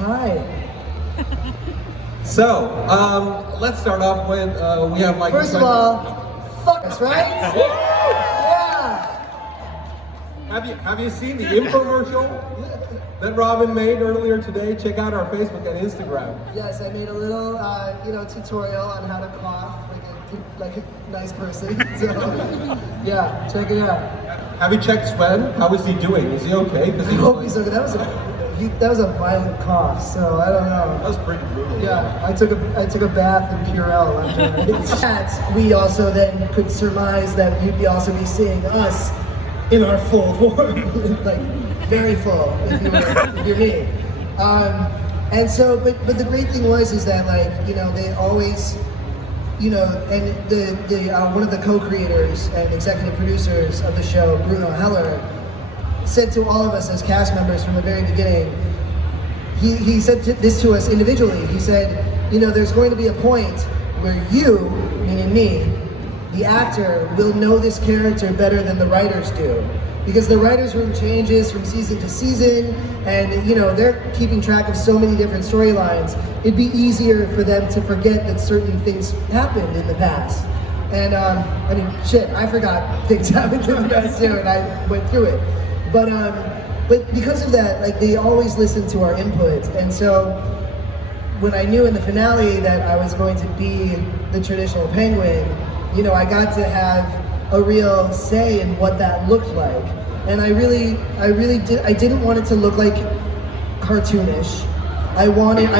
Hi. So, let's start off with, we have like... First of all, fuck us, right? Yeah. Have you seen the infomercial that Robin made earlier today? Check out our Facebook and Instagram. Yes, I made a little, tutorial on how to cough like a nice person. So, yeah, check it out. Have you checked Sven? How is he doing? Is he okay? I hope he's okay. That was a violent cough, so I don't know. That was pretty brutal. Yeah, I took a bath in Purell after that. We also then could surmise that you'd also be seeing us in our full form, like very full, if you're me. And so, but the great thing is that they always, and the one of the co-creators and executive producers of the show, Bruno Heller, said to all of us as cast members from the very beginning, he said this to us individually. He said, there's going to be a point where you, meaning me, the actor, will know this character better than the writers do. Because the writers' room changes from season to season, and they're keeping track of so many different storylines. It'd be easier for them to forget that certain things happened in the past. And I forgot things happened in the past too, and I went through it. But because of that, they always listen to our input. And so when I knew in the finale that I was going to be the traditional penguin, I got to have a real say in what that looked like. And I didn't want it to look like cartoonish. I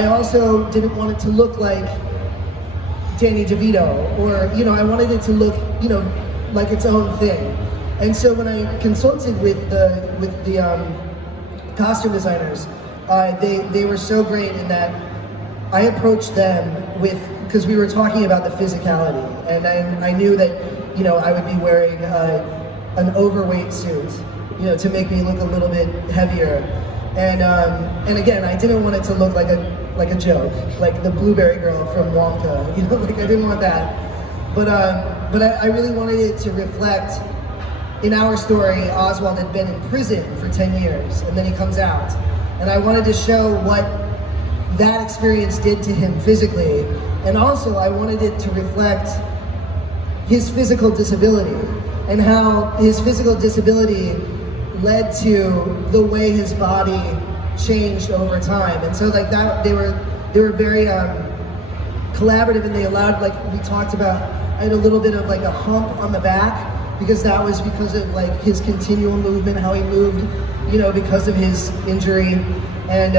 also didn't want it to look like Danny DeVito, or I wanted it to look, like its own thing. And so when I consulted with the costume designers, they were so great in that I approached them because we were talking about the physicality, and I knew that I would be wearing an overweight suit, to make me look a little bit heavier, and again, I didn't want it to look like a joke, like the Blueberry Girl from Wonka, I didn't want that, but I really wanted it to reflect. In our story, Oswald had been in prison for 10 years, and then he comes out. And I wanted to show what that experience did to him physically, and also I wanted it to reflect his physical disability, and how his physical disability led to the way his body changed over time. And so that, they were very collaborative, and they allowed, we talked about, I had a little bit of a hump on the back, because that was because of his continual movement, how he moved, because of his injury, and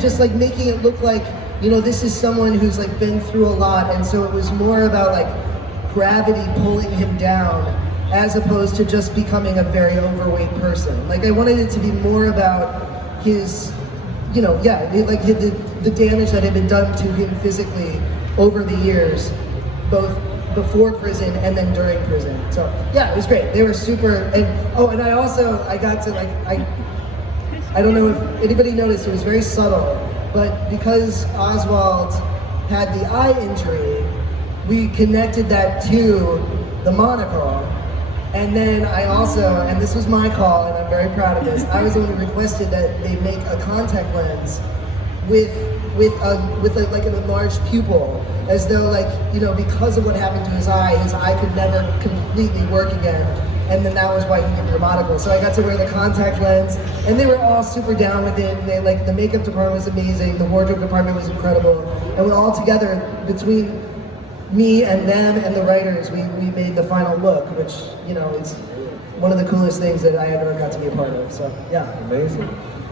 just making it look like, this is someone who's been through a lot, and so it was more about gravity pulling him down, as opposed to just becoming a very overweight person. I wanted it to be more about his, the damage that had been done to him physically over the years, both before prison and then during prison. So yeah, it was great. They were super, and I got to I don't know if anybody noticed, it was very subtle, but because Oswald had the eye injury, we connected that to the monocle. And then I also, and this was my call, and I'm very proud of this, I was the one who requested that they make a contact lens with an enlarged pupil, as though because of what happened to his eye could never completely work again, and then that was why he needed a monocle. So I got to wear the contact lens, and they were all super down with it. And they the makeup department was amazing, the wardrobe department was incredible, and we all together, between me and them and the writers, we made the final look, which is one of the coolest things that I ever got to be a part of. So yeah, amazing.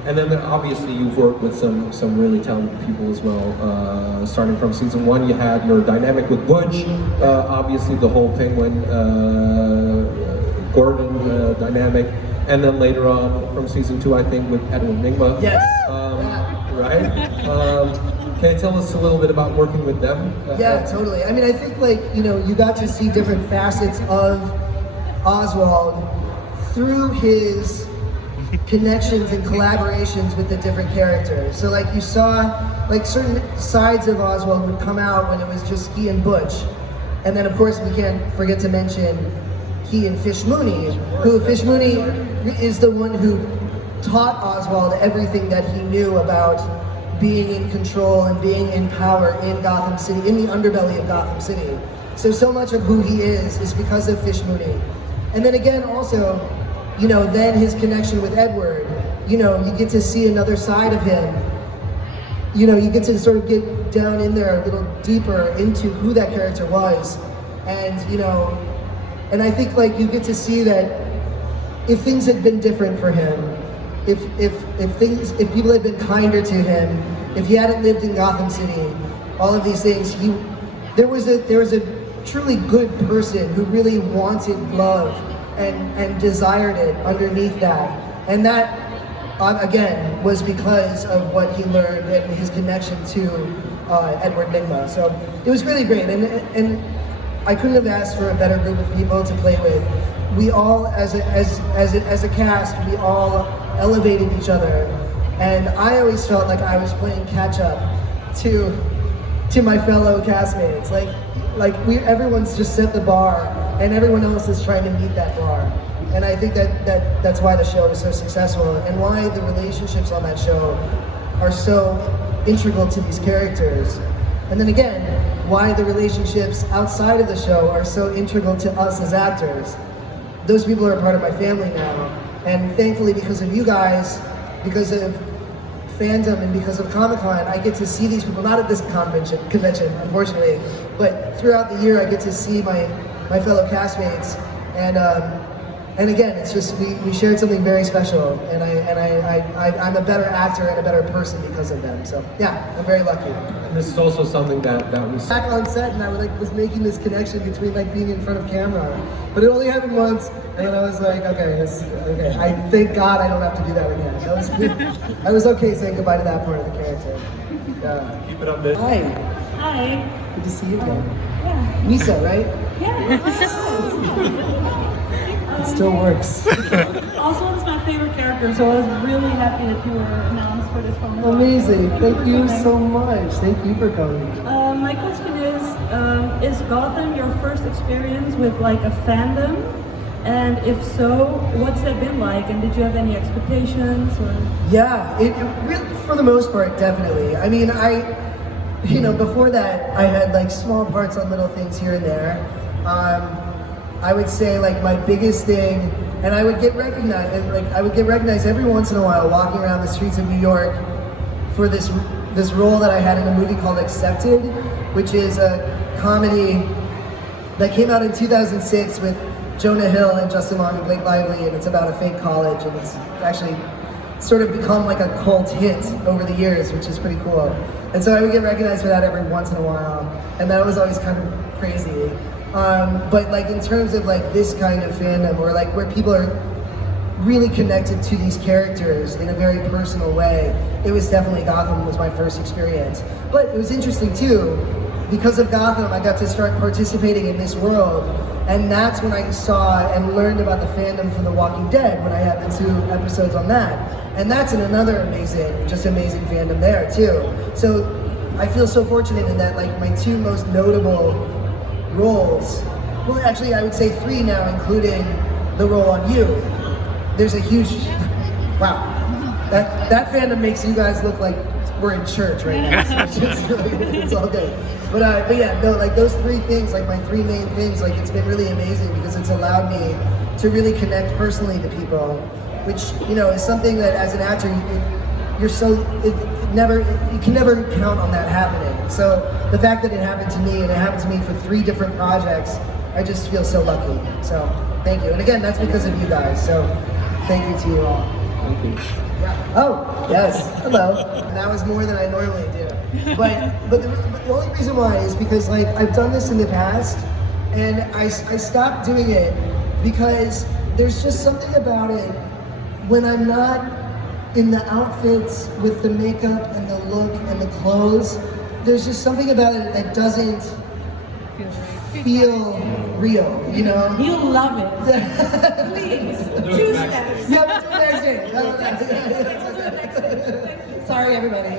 And then obviously you've worked with some really talented people as well. Starting from season 1, you had your dynamic with Butch, obviously the whole Penguin Gordon dynamic, and then later on from season 2, I think, with Edwin Nigma. Yes. Right? Can you tell us a little bit about working with them? Yeah, totally. I mean, I think you got to see different facets of Oswald through his connections and collaborations with the different characters. So you saw certain sides of Oswald would come out when it was just he and Butch. And then of course we can't forget to mention he and Fish Mooney, who Fish Mooney is the one who taught Oswald everything that he knew about being in control and being in power in Gotham City, in the underbelly of Gotham City. So much of who he is because of Fish Mooney. And then again, also, you know, then his connection with Edward, you know, you get to see another side of him. You know, you get to sort of get down in there a little deeper into who that character was. And, you know, and I think like you get to see that if things had been different for him, if people had been kinder to him, if he hadn't lived in Gotham City, all of these things, there was a truly good person who really wanted love and desired it underneath that. And that, again, was because of what he learned and his connection to Edward Nygma. So it was really great, and I couldn't have asked for a better group of people to play with. We all, as a cast, we all elevated each other, and I always felt like I was playing catch up to my fellow castmates. Like everyone's just set the bar, and everyone else is trying to meet that bar. And I think that's why the show is so successful, and why the relationships on that show are so integral to these characters. And then again, why the relationships outside of the show are so integral to us as actors. Those people are a part of my family now, and thankfully because of you guys, because of fandom and because of Comic-Con, I get to see these people, not at this convention, unfortunately, but throughout the year I get to see my fellow castmates, and again, it's just, we shared something very special, and I'm a better actor and a better person because of them. So yeah, I'm very lucky. And this is also something that we back on set, and I was making this connection between like being in front of camera, but it only happened once, and then I was like, okay. I thank God I don't have to do that again. I was okay saying goodbye to that part of the character. Yeah. keep it up there. Hi. Hi. Good to see you again. Yeah. Misa, right? Yeah. It still works. Oswald is my favorite character, so I was really happy that you were announced for this film. Amazing. Thank you so much. Thank you for coming. My question is Gotham your first experience with like a fandom? And if so, what's that been like? And did you have any expectations? Or? Yeah, it really, for the most part, definitely. I mean, before that, I had like small parts on little things here and there. I would say like my biggest thing, and I would get recognized every once in a while walking around the streets of New York for this role that I had in a movie called Accepted, which is a comedy that came out in 2006 with Jonah Hill and Justin Long and Blake Lively, and it's about a fake college, and it's actually sort of become like a cult hit over the years, which is pretty cool. And so I would get recognized for that every once in a while, and that was always kind of crazy. But like in terms of like this kind of fandom, or like where people are really connected to these characters in a very personal way, it was definitely Gotham was my first experience. But it was interesting too, because of Gotham, I got to start participating in this world, and that's when I saw and learned about the fandom for The Walking Dead, when I had the 2 episodes on that. And that's another amazing fandom there too. So I feel so fortunate in that like my 2 most notable roles, well actually I would say 3 now, including the role on You. There's a huge, wow, that fandom makes you guys look like we're in church right now, so it's all good. But yeah, no, like those 3 things, like my 3 main things, like it's been really amazing because it's allowed me to really connect personally to people, which, you know, is something that as an actor, you can never count on that happening. So the fact that it happened to me, and it happened to me for 3 different projects, I just feel so lucky. So thank you. And again, that's because of you guys. So thank you to you all. Thank you. Yeah. Oh, yes. Hello. And that was more than I normally do. But the only reason why is because like I've done this in the past, and I stopped doing it because there's just something about it when I'm not in the outfits with the makeup and the look and the clothes. There's just something about it that doesn't feel real, you know? You'll love it. Please. 2 steps. Yeah, but next day. Sorry, everybody.